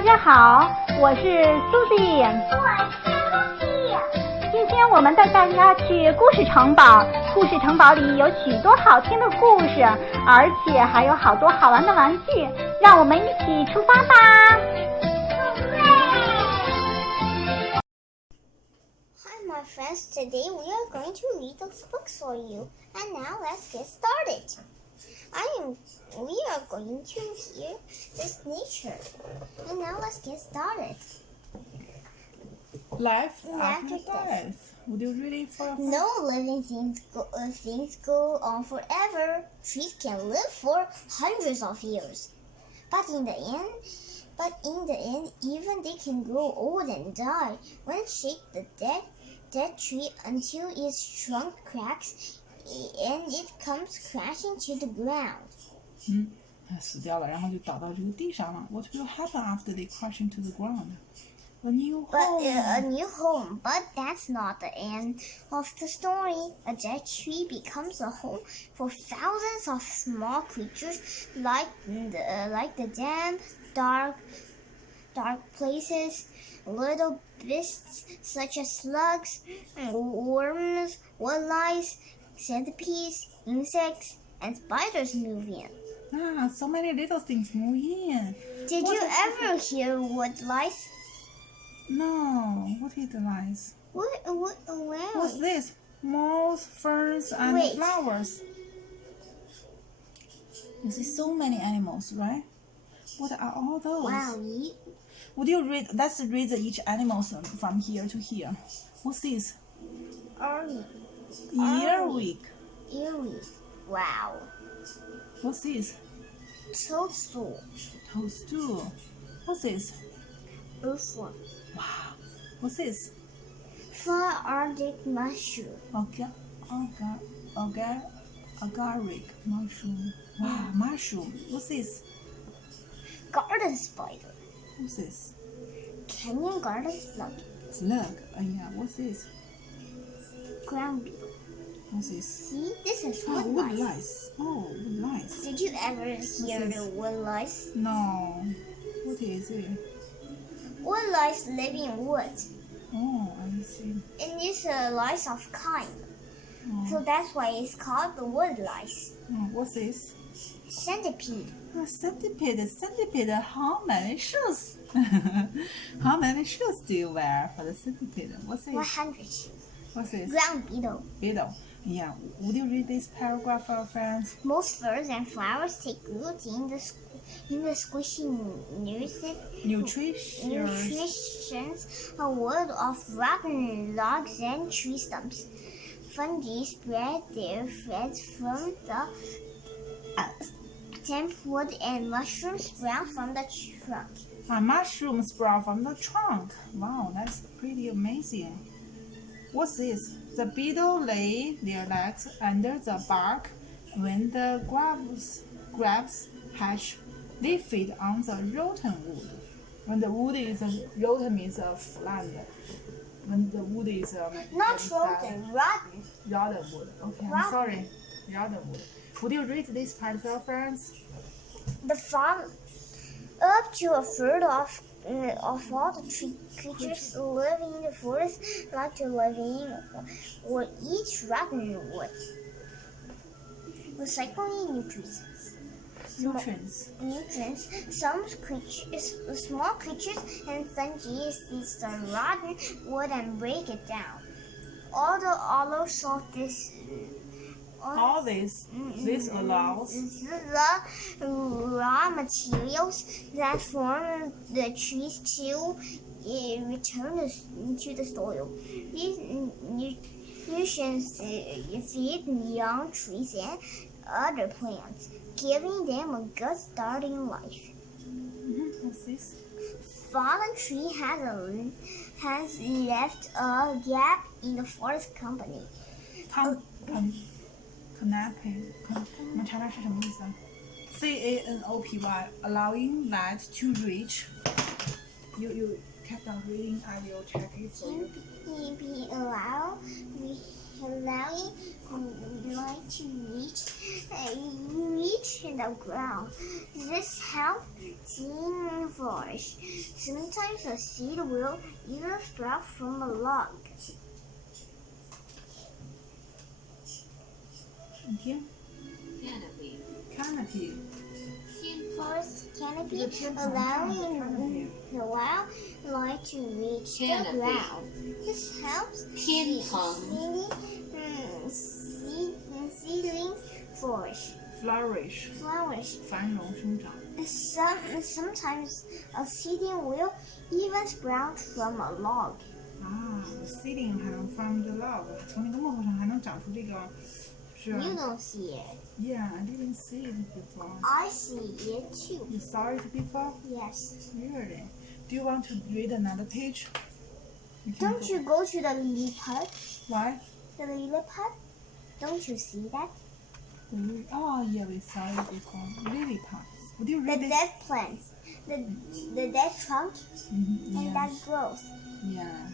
大家好，我是苏迪。我是露西。今天我们带大家去故事城堡，故事城堡里有许多好听的故事，而且还有好多好玩的玩具，让我们一起出发吧。Hi my friends, today we are going to read those books for you. And now let's get started. We are going to hear this nature. And now let's get started. Life after death. Would you read it for a friend? No living things go on forever. Trees can live for hundreds of years. But in the end, even they can grow old and die. One shake the dead tree until its trunk cracks and it comes crashing to the ground. 死掉了，然后就倒到这个地上了。What will happen after they crash into the ground? A new home. A new home, but that's not the end of the story. A dead tree becomes a home for thousands of small creatures, like the damp, dark places. Little beasts such as slugs, worms, woodlice, centipedes, insects, and spiders move in. So many little things move in. Did you ever hear woodlice? No, what is the lice? Where? What's this? Moss, ferns, and Wait. flowers. You see so many animals, right? What are all those? Wow, Would you read? Let's read each animal from here to here. What's this? Earwig. Earwig. Wow. What's this? Toadstool. Toadstool. What's this? Earthworm. Wow. What's this? Fly Arctic mushroom. Agaric mushroom. Wow, mushroom. What's this? Garden spider. What's this? Canyon garden slug. Slug. Yeah. What's this? Ground beetle. What's this? See, this is Oh, woodlice. woodlice. Oh, woodlice. Did you ever hear this? the woodlice? No. What is it? Woodlice live in woods. Oh, I see. And it's a lice of kind. So Oh. that's why it's called the woodlice. What's this? Centipede. Centipede. Centipede. How many shoes? How many shoes do you wear for the centipede? What's this? 100. What's this? Ground beetle. Beetle. Yeah. Would you read this paragraph for our friends? Most birds and flowers take root in the squishy nutritions a wood of rotten logs and tree stumps. Fungi spread their threads from the damp wood and mushrooms sprout from the trunk. Mushrooms sprout from the trunk. Wow, that's pretty amazing. What's this? The beetle lay their legs under the bark. When the grabs hatch, they feed on the rotten wood. When the wood is rotten means flat. When the wood is Not rotten, rotten. rotten wood. Okay, I'm Rotten. sorry. Rotten wood. Would you read this part for our friends? The farm, up to a third of all the tree creatures living in the forest like to live in or eat rotten wood. Recycling nutrients. Some small creatures and fungi seize the rotten wood and break it down. Although this allows the raw materials that form the trees to return to the soil. These nutrients feed young trees and other plants, giving them a good start in life. What's this? Fallen tree has left a gap in the forest company. Canopy. 我们查查是什么意思啊 ？Canopy, allowing light to reach. You kept on reading. I will check it for you. Allowing like to reach the ground. This helps seed flourish. Sometimes a seed will even sprout from a log. 你听 canopy Forest canopy allowing the wildlife to reach the ground. This helps seedlings flourish. 繁荣生长。 Sometimes a seedling will even sprout from a log. Seedling 还能 from the log， 从那个木头上还能长出这个，是 You don't see it. Yeah, I didn't see it before. I see it too. You saw it before? Yes. Really? Do you want to read another page? Don't you go to the lily pad? Why? The lily pad? Don't you see that? Oh, yeah, we saw it before. Lily pad. Would you The read it? dead plants, the dead trunk, and Yeah. that growth. Yeah.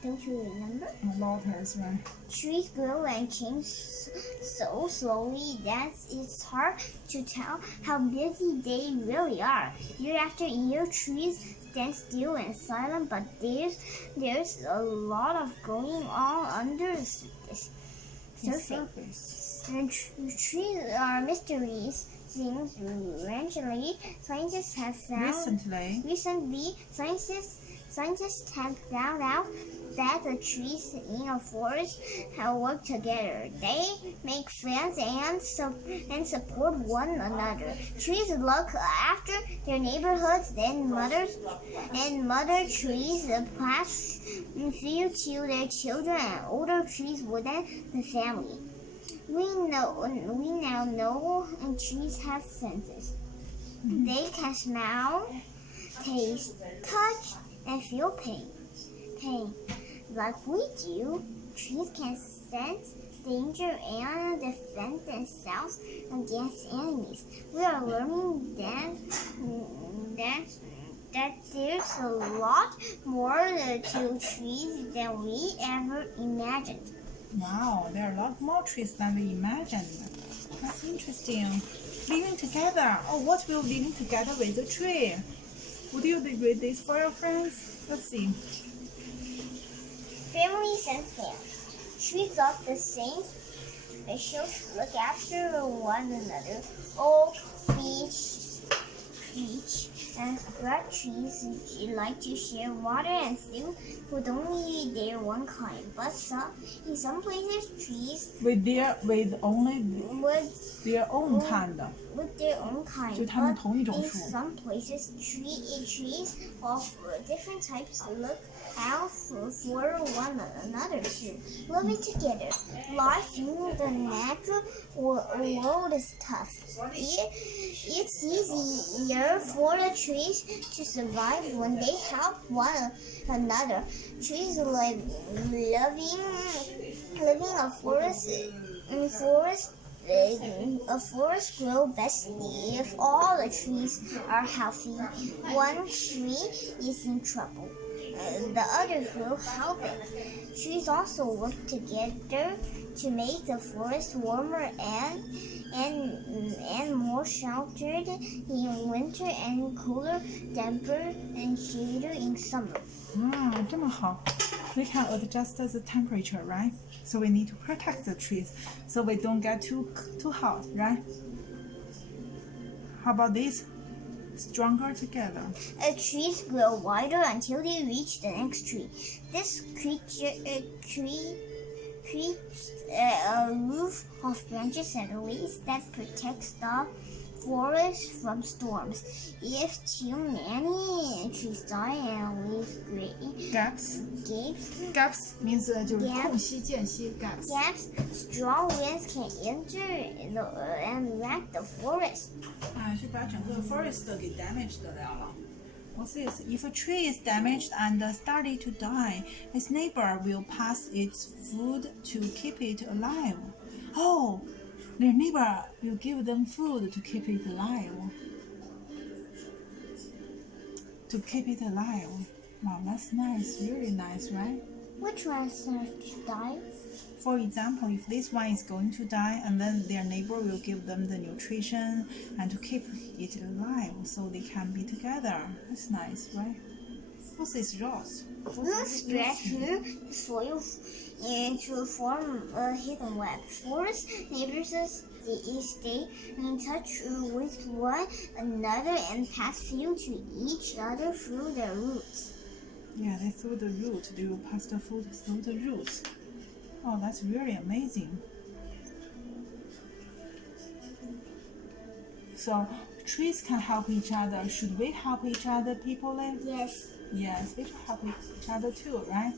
Don't you remember? Lotus, right? Trees grow and change so slowly that it's hard to tell how busy they really are. Year after year, trees stand still and silent, but there's a lot of going on under the surface. And trees are mysteries. Things recently, scientists have found. Recently, scientists have found out that the trees in a forest have worked together. They make friends and support one another. Trees look after their neighborhoods, and mother trees pass food to their children, and older trees within the family. We now know trees have senses. They can smell, taste, touch, and feel pain. Like we do, trees can sense danger and defend themselves against enemies. We are learning that there's a lot more to trees than we ever imagined. Wow, there are a lot more trees than we imagined. That's interesting. Living together. Oh, what will living together with a tree? Would you read this for your friends? Let's see. Families and friends. Trees of the same species look after one another. Oak, beech, and scrub trees like to share water and food with only their one kind. But in some places, trees With their own kind. with their own kind. 就它们 But 同一种 in 树。 some places, trees of different types look out for one another too. Living together, life in the natural world is tough. It's easier for the trees to survive when they help one another. Trees living a forest grow best if all the trees are healthy. One tree is in trouble, the others will help it. Trees also work together to make the forest warmer and more sheltered in winter and cooler, damper and shadier in summer. 这么好。We can adjust the temperature, right? So we need to protect the trees so we don't get too hot, right? How about this? Stronger together. Trees grow wider until they reach the next tree. This creates a roof of branches and leaves that protects the forest from storms. If too many trees die and leave Gaps gaps, means 就是空隙、间隙 gaps. strong winds can enter and wreck the forest. 是把整个 forest 给 damaged 了。What's this? If a tree is damaged and started to die, its neighbor will pass its food to keep it alive. Oh, their neighbor will give them food to keep it alive. Wow, that's nice. Really nice, right? Which one starts to die? For example, if this one is going to die and then their neighbor will give them the nutrition and to keep it alive so they can be together. That's nice, right? What's this rose? Roots stretch through the soil to form a hidden web. Forest neighbors stay in touch with one another and pass food to each other through their roots. Yeah, they through the root. They will pass the food through the roots. Oh, that's really amazing. So, trees can help each other. Should we help each other, people? Yes. Yes, we should help each other too, right?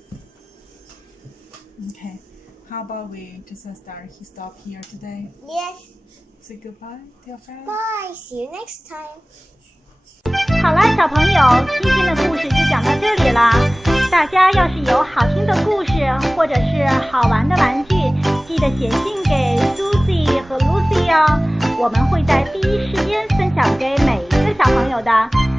Okay. How about we just stop here today? Yes. Say goodbye, dear friend. Bye. See you next time. 好了，小朋友，今天的故事就讲到这里了。大家要是有好听的故事或者是好玩的玩具，记得写信给 Susie 和 Lucy 哦，我们会在第一时间分享给每一个小朋友的。